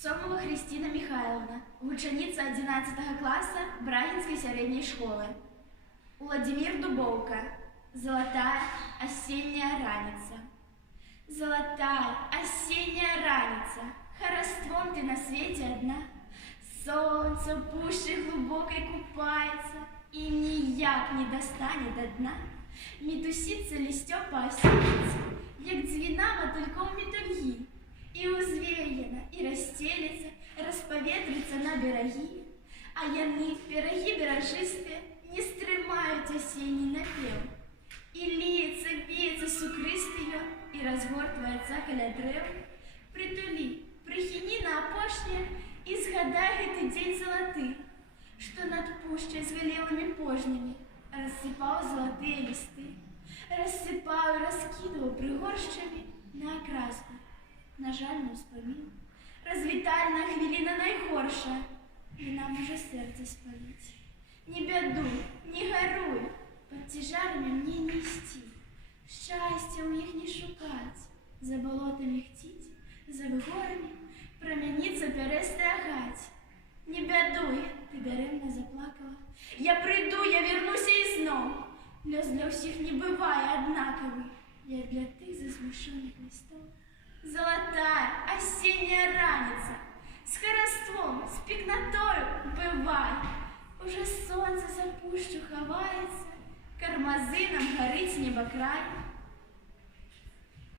Сомова Христина Михайловна, вучениця 11 класса Брагинской средней школы. Владимир Дубовка. Золотая осенняя раница. Золотая осенняя раница, хоростом ты на свете одна. Солнце в пуще глубокой купается и ніяк не достанет до дна. Метусится листьё по осеннице, як дзвіна мотыльком метульги, и узвеяна, и расстелится, расповетрится на бераги. А яны, бераги беражистые, не стрымают осенний напев. И льется, бьется сукрыстыё, и разгортваецца каля дрэў. Притули, прихіні на апошняе, и згадай гэты дзень залаты, что над пушчай з галелымі пожнямі рассыпаў золотые листы, рассыпаў и раскидывал пригоршчамі на окраску. На жальную успомину, развітальна хвилина найгоршая, яна можа сердце спалить. Не бядуй, не гаруй, под тяжарами мне нести, счастья у них не шукать, за болотами хтить, за горами промяниться перестая гать. Не бядуй, ты даремно заплакала, я приду, я вернусь и знов. Слез для всех не бывает однаковый, я для тых засмущенных листов. Золотая осенняя раница, с хороством, с пикнотою бывай. Уже солнце за пущу ховается, кармазином горить небокрай.